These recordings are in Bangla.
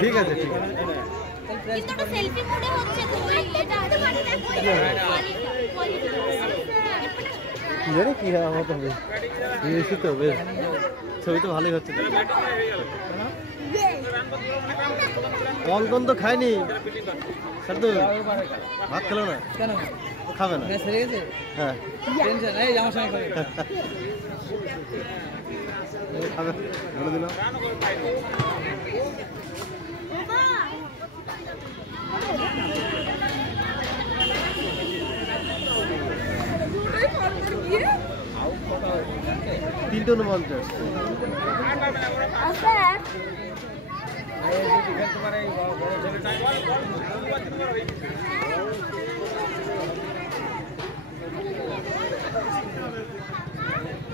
ঠিক আছে ঠিক আছে সেলফি মোডে হচ্ছে তো এটা কি জানি কি হবে বেশি তো বেশ ছবি তো ভালোই হচ্ছে অঙ্কন তো খায়নি স্যার তো ভাত খেলো না কেন খাবে না হ্যাঁ খাবে বলে দিলাম তিনটে 49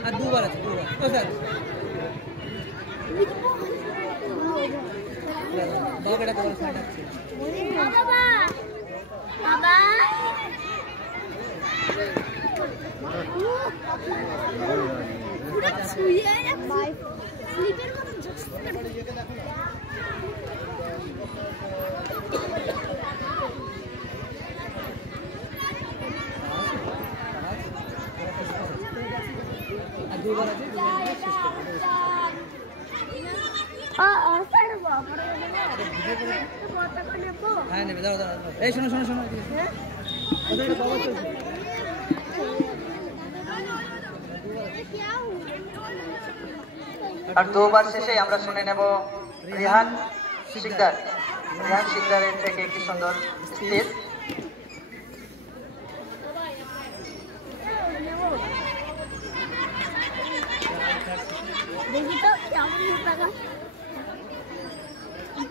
আর দুবার আছে দুবার ও স্যার বাবাটা তোমার সাইড আছে বাবা বাবা শুয়ে ভাই স্লিপের মতো জোস আর দুবার আছে হ্যাঁ নেবে দাও দাও এই শোনো শোনো শোনো আর দুবার শেষে আমরা শুনে নেব রিহান শিকদার। রিহান শিকদারের থেকে একটি সুন্দর স্থির দেখি তো কেমন টাকা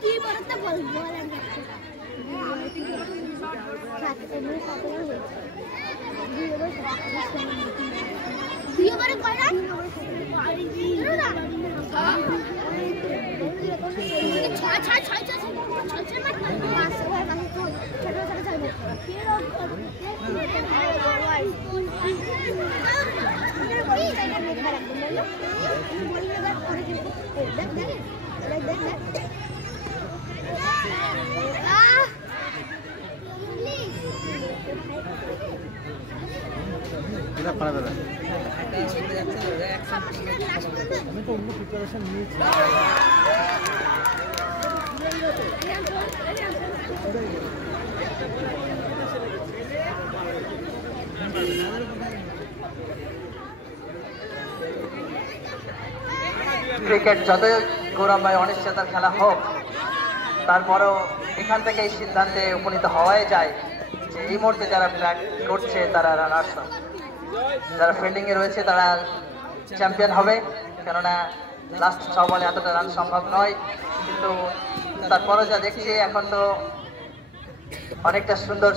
কি বলতে বলবো দুইবারে কয় না এটা পারা যাবে আমি তো অন্য প্রিপারেশন নিয়েছি ক্রিকেট যতই গৌরবময় অনিশ্চয়তার খেলা হোক তারপরেও এখান থেকে এই সিদ্ধান্তে উপনীত হওয়াই যায় যে এই মুহূর্তে যারা ব্যাট করছে তারা রানার্স, যারা ফিল্ডিংয়ে রয়েছে তারা চ্যাম্পিয়ন হবে, কেননা লাস্ট 6 বলে এতটা রান সম্ভব নয়। কিন্তু তারপরেও যা দেখছি এখন তো অনেকটা সুন্দর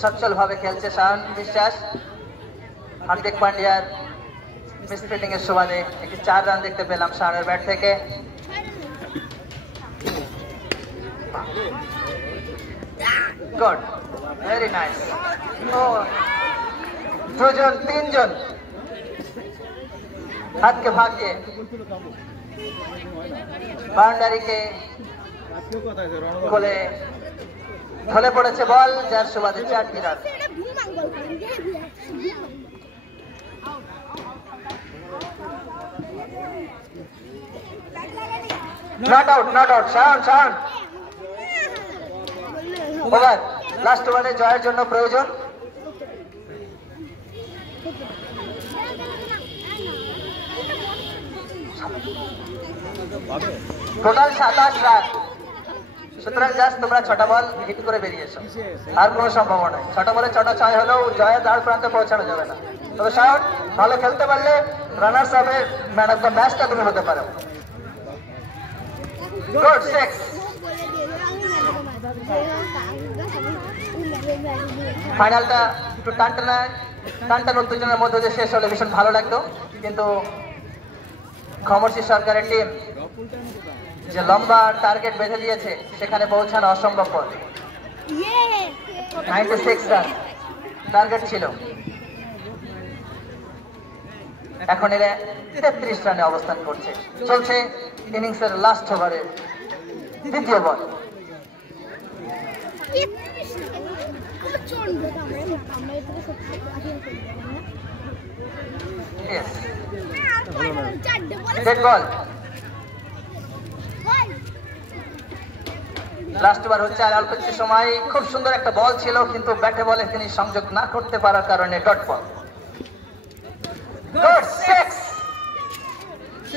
সচ্ছলভাবে খেলছে শায়ন বিশ্বাস। হার্দিক পান্ডিয়ার মিস ফিল্ডিং এর সুবাদে একটি 4 রান দেখতে পেলাম শায়নের ব্যাট থেকে। Good, very nice. ও 2 জন 3 জন হাতকে ভাগিয়ে বাউন্ডারিকে গোলে ঢলে পড়েছে বল, যার সুবাদে 4টি run. Not out, not out. Shayan over, last ওভারে জয়ের জন্য প্রয়োজন। Total 27 run. সুতরাং জাস্ট তোমরা 6টা বল হিট করে বেরিয়ে এসো, আর কোনো সম্ভাবনা নেই। 6টা বলে 6টা 6 হলেও জয়ের দ্বার প্রান্তে পৌঁছানো যাবে না। তবে সায়ন, ভালো খেলতে পারলে রানার্স আপে ম্যান অফ দ্য ম্যাচটা তুমি হতে পারো। গুড 6। ফাইনালটা একটু টানটান উত্তেজনার মধ্যে দিয়ে শেষ হলে ভীষণ ভালো লাগতো, কিন্তু খমরসি সরকারের টিম যে লম্বা টার্গেট বেঁধে দিয়েছে সেখানে পৌঁছানো অসম্ভবপর। 96 রান টার্গেট ছিল, এখন এরা 33 রানে অবস্থান করছে। চলছে ইনিংসের লাস্ট ওভারের দ্বিতীয় বল। লাস্ট ওভার হচ্ছে, আর অল্প কিছু সময়। খুব সুন্দর একটা বল ছিল, কিন্তু ব্যাটে বলে তিনি সংযোগ না করতে পারার কারণে ডট বল।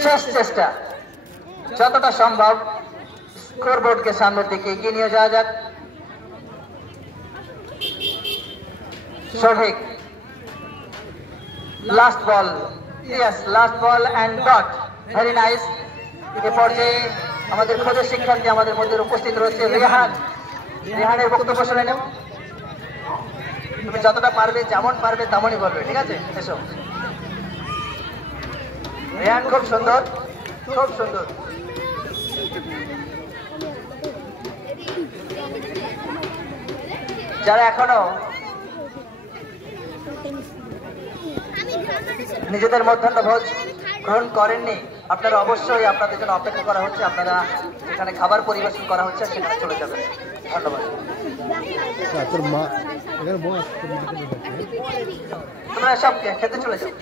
শেষ চেষ্টা, যতটা সম্ভব স্কোরবোর্ডকে সামনের দিকে এগিয়ে নিয়ে যাওয়া যাক। সঠিক last ball, yes last ball and dot, very nice. এ পর্যায়ে আমাদের খোঁজের শিক্ষার্থী আমাদের মধ্যে উপস্থিত রয়েছে রেহান। রেহানের বক্তব্য শুনে নেব। তুমি যতটা পারবে, যেমন পারবে তেমনই বলবে, ঠিক আছে? এসো রেহান, খুব সুন্দর, খুব সুন্দর। যারা এখনো নিজেদের মধ্যাহ্ন ভোজ গ্রহণ করেননি, আপনারা অবশ্যই, আপনাদের জন্য অপেক্ষা করা হচ্ছে। আপনারা যেখানে খাবার পরিবেশন করা হচ্ছে সেখানে চলে যাবেন। ধন্যবাদ। তোমরা সব খেতে চলে যাও।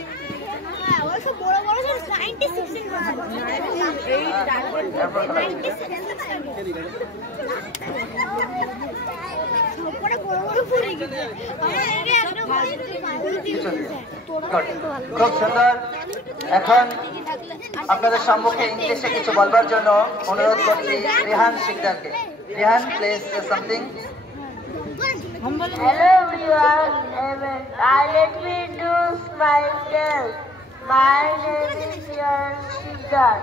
খুব সুন্দর। এখন আপনাদের সম্মুখে ইংলিশে কিছু বলবার জন্য অনুরোধ করছি রেহান শিকদারকে। Rehan, please say something. Hello everyone, let me introduce myself. My name is Rehan Shikdar,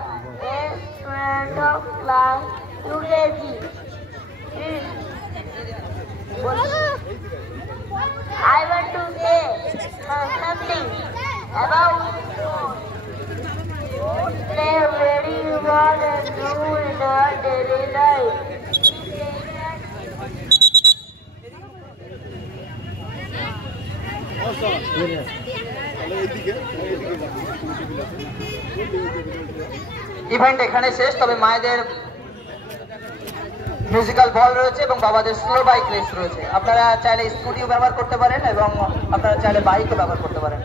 a student of class UKG. I want to say something about play a very important role in our daily life. Event এখানে শেষ, তবে মায়েদের মিউজিক্যাল বল রয়েছে এবং বাবাদের স্লো বাইক রেস রয়েছে। আপনারা চাইলে স্কুটিও ব্যবহার করতে পারেন এবং আপনারা চাইলে বাইকও ব্যবহার করতে পারেন।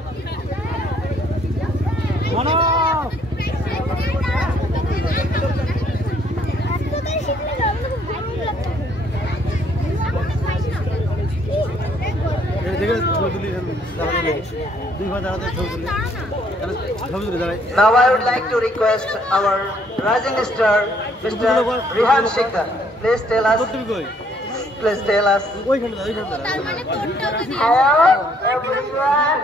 Now I would like to request our rising star, Mr. Rehan Shikdar. Please tell us. Hello everyone,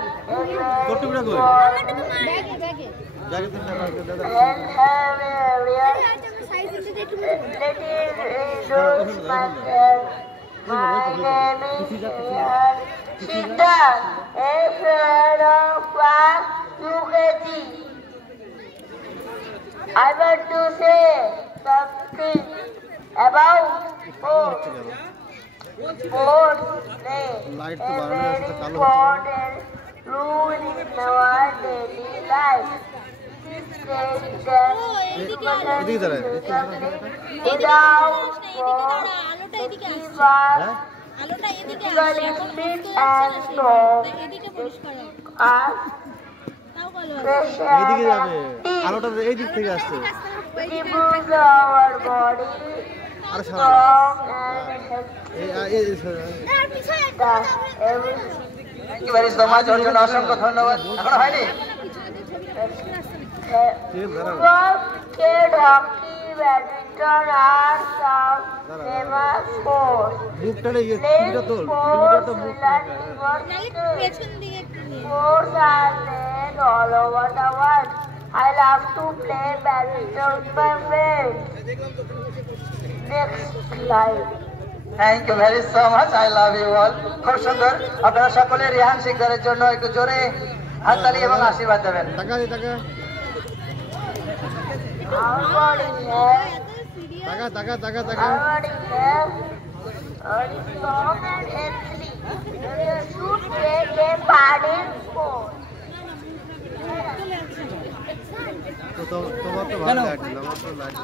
My name is Rehan Shikdar, a friend of class UKG. I want to say something about sports. Sports play a very important role in our daily life. Without sports, আলোটা এই দিক থেকে আসছে। অসংখ্য ধন্যবাদ। এখনো হয়নি? badminton are some famous sports. মুখটা নিয়ে Playing টিভিটা তোল, sports টিভিটা তো মুখ like নাহলে পেছন দিকে একটু নিয়ে sports are played all over the world. I love to play badminton with my friends. Next slide. Thank you very so much, I love you all. খুব সুন্দর। আপনারা সকলে রিহান সিকদারের জন্য একটু জোরে হাততালি এবং আশীর্বাদ দেবেন। টাকা দে টাকা Our body has টাকা টাকা টাকা টাকা only strong and healthy. You should take a part in sport. তো তোমার তো ভালো লাগছে, আমার তো লাগছে